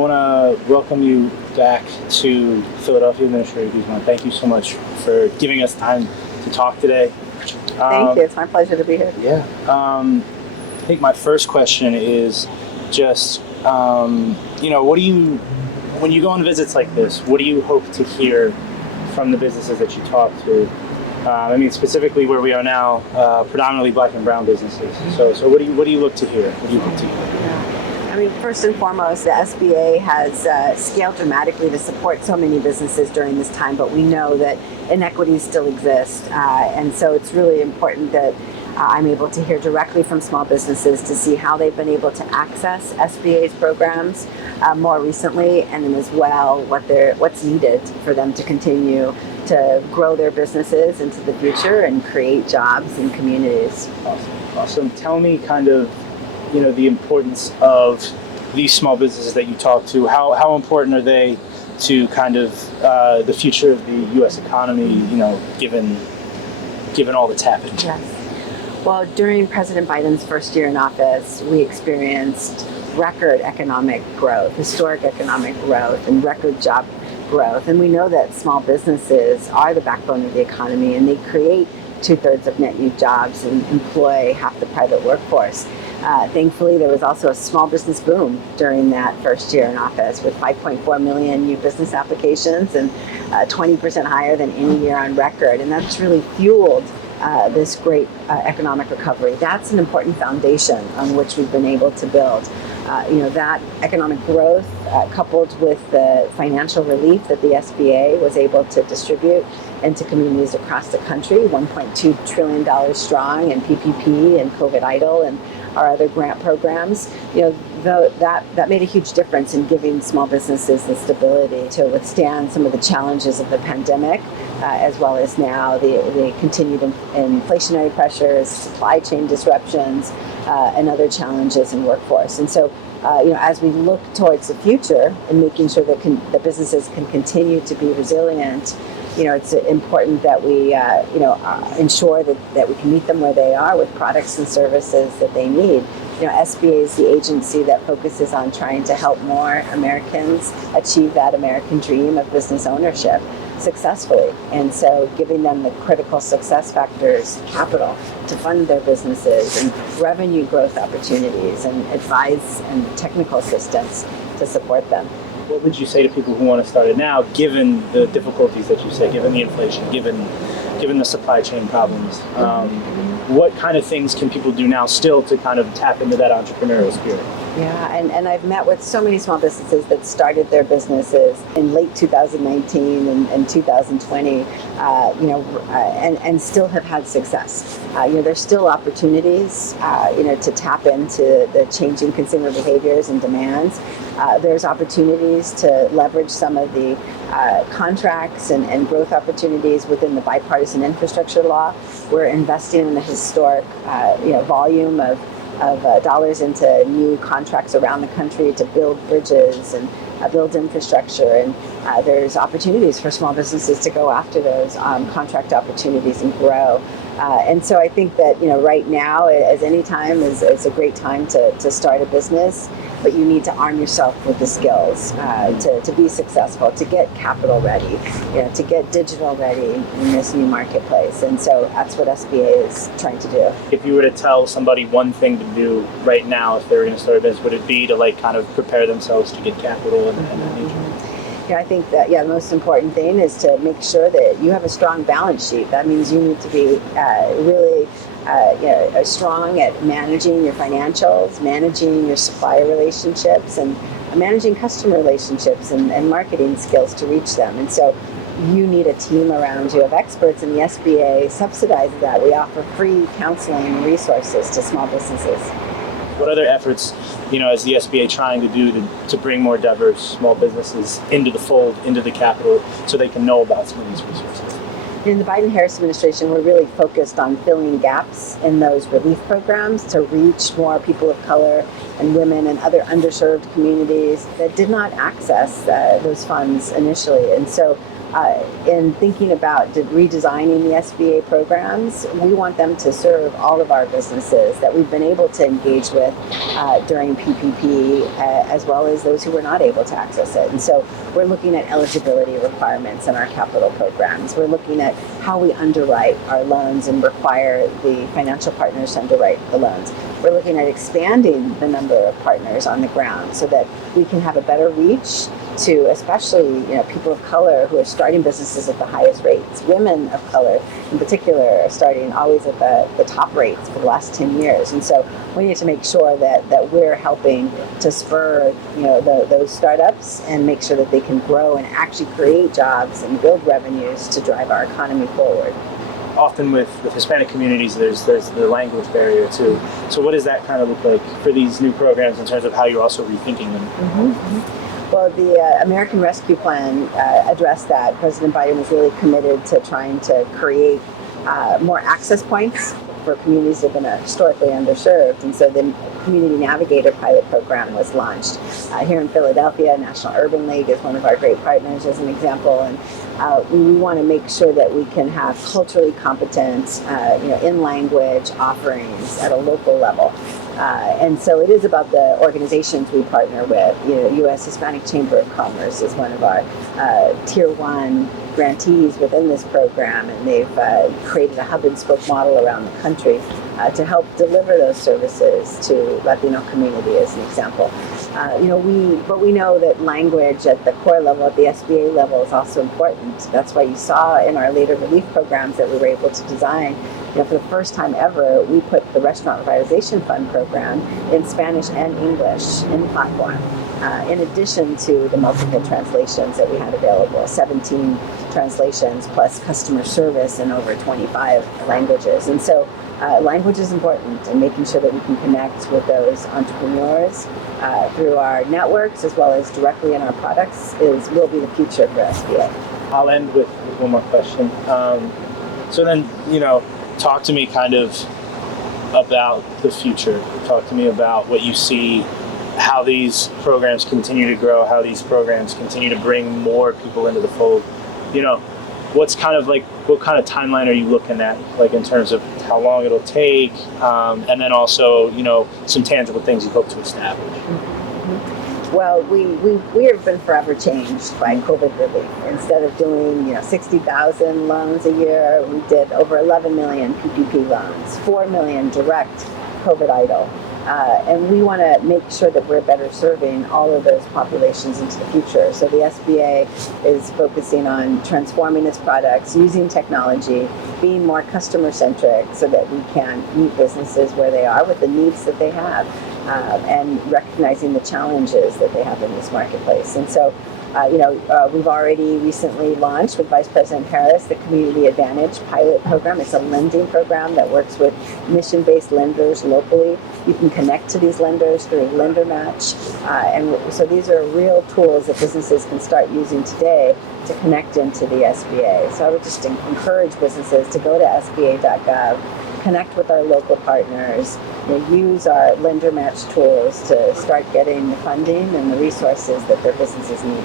want to welcome you back to Philadelphia Administrator Guzman. Thank you so much for giving us time to talk today. Thank you. It's my pleasure to be here. Yeah. I think my first question is just, what do you, when you go on visits like this, what do you hope to hear from the businesses that you talk to? Specifically where we are now, predominantly Black and brown businesses. So what do you look to hear? What do you hope to hear? First and foremost, the SBA has scaled dramatically to support so many businesses during this time, but we know that inequities still exist. And so it's really important that I'm able to hear directly from small businesses to see how they've been able to access SBA's programs more recently, and then as well what's needed for them to continue to grow their businesses into the future and create jobs in communities. Awesome. Tell me kind of, the importance of these small businesses that you talk to. How important are they to kind of the future of the U.S. economy, given all that's happened? Yes. Well, during President Biden's first year in office, we experienced record economic growth, historic economic growth, and record job growth. And we know that small businesses are the backbone of the economy, and they create 2/3 of net new jobs and employ half the private workforce. Thankfully, there was also a small business boom during that first year in office, with 5.4 million new business applications and 20% higher than any year on record. And that's really fueled this great economic recovery. That's an important foundation on which we've been able to build. That economic growth, coupled with the financial relief that the SBA was able to distribute into communities across the country, $1.2 trillion strong in PPP and COVID EIDL and our other grant programs, that made a huge difference in giving small businesses the stability to withstand some of the challenges of the pandemic, as well as now the continued inflationary pressures, supply chain disruptions, and other challenges in workforce. And so, as we look towards the future and making sure that the businesses can continue to be resilient, it's important that we, ensure that we can meet them where they are with products and services that they need. SBA is the agency that focuses on trying to help more Americans achieve that American dream of business ownership successfully. And so giving them the critical success factors, capital to fund their businesses, and revenue growth opportunities, and advice and technical assistance to support them. What would you say to people who want to start it now, given the difficulties that you say, given the inflation, given the supply chain problems? What kind of things can people do now still to kind of tap into that entrepreneurial spirit? Yeah, and I've met with so many small businesses that started their businesses in late 2019 and 2020, and still have had success. There's still opportunities, to tap into the changing consumer behaviors and demands. There's opportunities to leverage some of the contracts and growth opportunities within the bipartisan infrastructure law. We're investing in a historic, volume of dollars into new contracts around the country to build bridges and build infrastructure. And there's opportunities for small businesses to go after those contract opportunities and grow. And so I think that, right now, as any time, is a great time to start a business, but you need to arm yourself with the skills to be successful, to get capital ready, to get digital ready in this new marketplace. And so that's what SBA is trying to do. If you were to tell somebody one thing to do right now if they were going to start a business, would it be to kind of prepare themselves to get capital and I think that, the most important thing is to make sure that you have a strong balance sheet. That means you need to be really strong at managing your financials, managing your supplier relationships, and managing customer relationships and marketing skills to reach them. And so you need a team around you of experts, and the SBA subsidizes that. We offer free counseling and resources to small businesses. What other efforts, is the SBA trying to do to bring more diverse small businesses into the fold, into the capital, so they can know about some of these resources? In the Biden-Harris administration, we're really focused on filling gaps in those relief programs to reach more people of color and women and other underserved communities that did not access those funds initially. And so in thinking about redesigning the SBA programs, we want them to serve all of our businesses that we've been able to engage with during PPP, as well as those who were not able to access it. And so we're looking at eligibility requirements in our capital programs. We're looking at how we underwrite our loans and require the financial partners to underwrite the loans. We're looking at expanding the number of partners on the ground so that we can have a better reach to especially people of color who are starting businesses at the highest rates. Women of color in particular are starting always at the top rates for the last 10 years. And so we need to make sure that we're helping to spur those startups and make sure that they can grow and actually create jobs and build revenues to drive our economy forward. Often with Hispanic communities, there's the language barrier too. So what does that kind of look like for these new programs in terms of how you're also rethinking them? Mm-hmm, mm-hmm. Well, the American Rescue Plan addressed that. President Biden was really committed to trying to create more access points for communities that have been historically underserved. And so the Community Navigator pilot program was launched here in Philadelphia. National Urban League is one of our great partners as an example. And we want to make sure that we can have culturally competent, in-language offerings at a local level. And so it is about the organizations we partner with. U.S. Hispanic Chamber of Commerce is one of our Tier 1 grantees within this program, and they've created a hub and spoke model around the country to help deliver those services to Latino community as an example. But we know that language at the core level, at the SBA level, is also important. That's why you saw in our later relief programs that we were able to design. For the first time ever, we put the Restaurant Revitalization Fund program in Spanish and English in the platform, in addition to the multiple translations that we had available, 17 translations plus customer service in over 25 languages. And so language is important, and making sure that we can connect with those entrepreneurs through our networks as well as directly in our products will be the future for SBA. I'll end with one more question. So then, talk to me kind of about the future. Talk to me about what you see, how these programs continue to grow, how these programs continue to bring more people into the fold. What kind of timeline are you looking at, like in terms of how long it'll take, and then also, some tangible things you hope to establish? Well, we have been forever changed by COVID relief. Instead of doing 60,000 loans a year, we did over 11 million PPP loans, 4 million direct COVID EIDL. And we want to make sure that we're better serving all of those populations into the future. So the SBA is focusing on transforming its products, using technology, being more customer-centric so that we can meet businesses where they are with the needs that they have, and recognizing the challenges that they have in this marketplace. And so we've already recently launched with Vice President Harris the Community Advantage pilot program. It's a lending program that works with mission-based lenders locally. You can connect to these lenders through Lender Match. And so these are real tools that businesses can start using today to connect into the SBA. So I would just encourage businesses to go to sba.gov, connect with our local partners, use our Lender Match tools to start getting the funding and the resources that their businesses need.